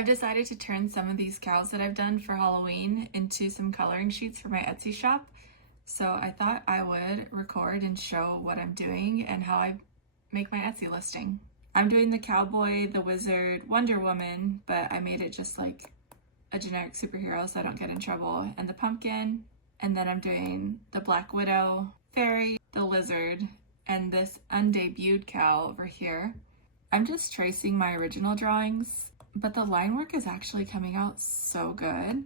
I've decided to turn some of these cows that I've done for Halloween into some coloring sheets for my Etsy shop. So I thought I would record and show what I'm doing and how I make my Etsy listing. I'm doing the cowboy, the wizard, Wonder Woman, but I made it just like a generic superhero so I don't get in trouble, and the pumpkin. And then I'm doing the Black Widow, fairy, the lizard, and this undebuted cow over here. I'm just tracing my original drawings, but the line work is actually coming out so good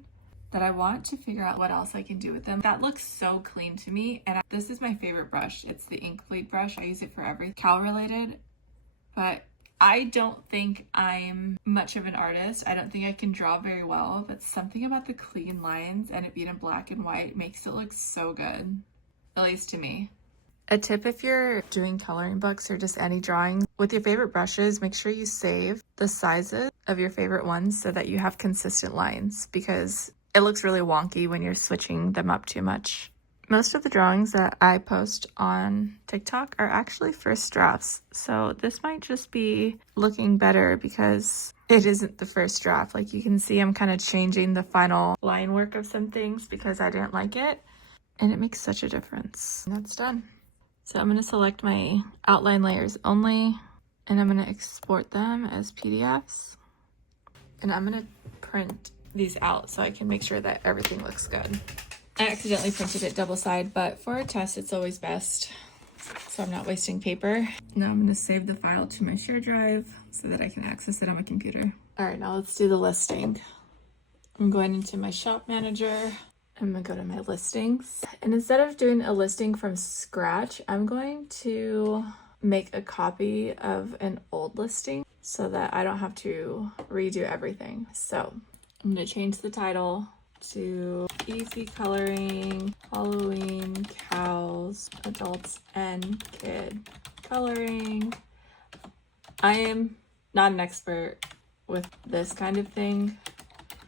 that I want to figure out what else I can do with them. That looks so clean to me, and this is my favorite brush. It's the ink bleed brush. I use it for every cow related, but I don't think I'm much of an artist. I don't think I can draw very well, but something about the clean lines and it being in black and white makes it look so good, at least to me. A tip if you're doing coloring books or just any drawings, with your favorite brushes, make sure you save the sizes of your favorite ones so that you have consistent lines, because it looks really wonky when you're switching them up too much. Most of the drawings that I post on TikTok are actually first drafts, so this might just be looking better because it isn't the first draft. Like you can see I'm kind of changing the final line work of some things because I didn't like it, and it makes such a difference. And that's done. So I'm going to select my outline layers only, and I'm going to export them as PDFs. And I'm going to print these out so I can make sure that everything looks good. I accidentally printed it double side, but for a test, it's always best, so I'm not wasting paper. Now I'm going to save the file to my share drive so that I can access it on my computer. All right, now let's do the listing. I'm going into my shop manager. I'm gonna go to my listings, and instead of doing a listing from scratch, I'm going to make a copy of an old listing so that I don't have to redo everything. So I'm gonna change the title to Easy Coloring Halloween Cows Adults and Kid Coloring. I am not an expert with this kind of thing.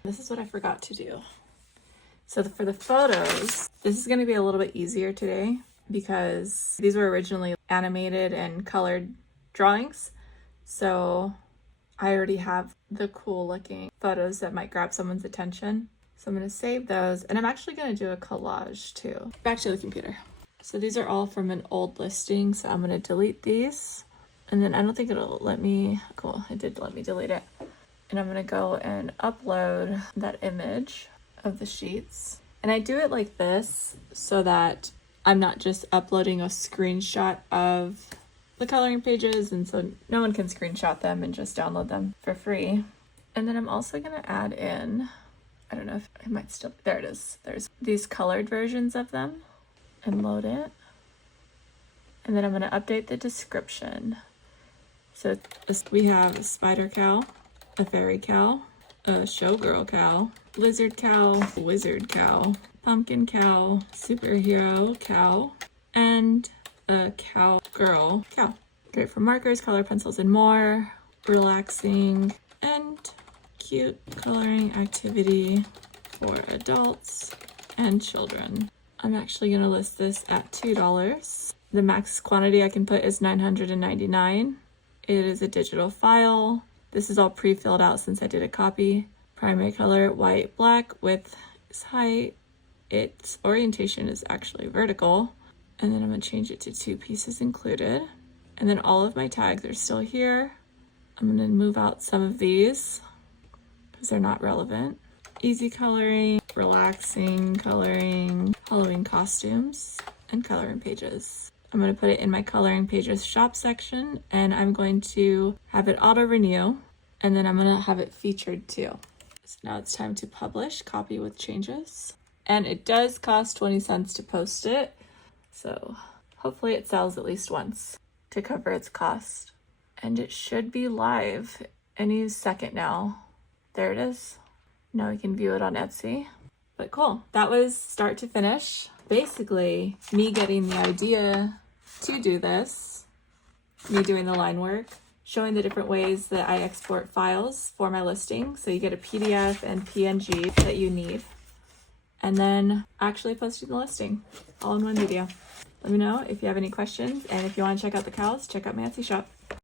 This is what I forgot to do. So for the photos, this is going to be a little bit easier today because these were originally animated and colored drawings. So I already have the cool looking photos that might grab someone's attention. So I'm going to save those, and I'm actually going to do a collage too. Back to the computer. So these are all from an old listing, so I'm going to delete these. And then I don't think it'll let me, cool, it did let me delete it. And I'm going to go and upload that image of the sheets. And I do it like this so that I'm not just uploading a screenshot of the coloring pages, and so no one can screenshot them and just download them for free. And then I'm also going to add in, I don't know if it might still, there it is. There's these colored versions of them, and load it. And then I'm going to update the description. So we have a spider cow, a fairy cow, a showgirl cow, lizard cow, wizard cow, pumpkin cow, superhero cow, and a cowgirl cow. Great for markers, color pencils, and more. Relaxing and cute coloring activity for adults and children. I'm actually going to list this at $2. The max quantity I can put is 999. It is a digital file. This is all pre-filled out since I did a copy. Primary color, white, black, width is height. Its orientation is actually vertical. And then I'm gonna change it to 2 pieces included. And then all of my tags are still here. I'm gonna move out some of these because they're not relevant. Easy coloring, relaxing coloring, Halloween costumes, and coloring pages. I'm going to put it in my coloring pages shop section, and I'm going to have it auto renew, and then I'm going to have it featured too. So now it's time to publish, copy with changes. And it does cost 20 cents to post it. So hopefully it sells at least once to cover its cost. And it should be live any second now. There it is. Now we can view it on Etsy. But cool, that was start to finish. Basically, me getting the idea to do this, me doing the line work, showing the different ways that I export files for my listing. So you get a PDF and PNG that you need. And then actually posting the listing all in one video. Let me know if you have any questions, and if you want to check out the cows, check out my Etsy shop.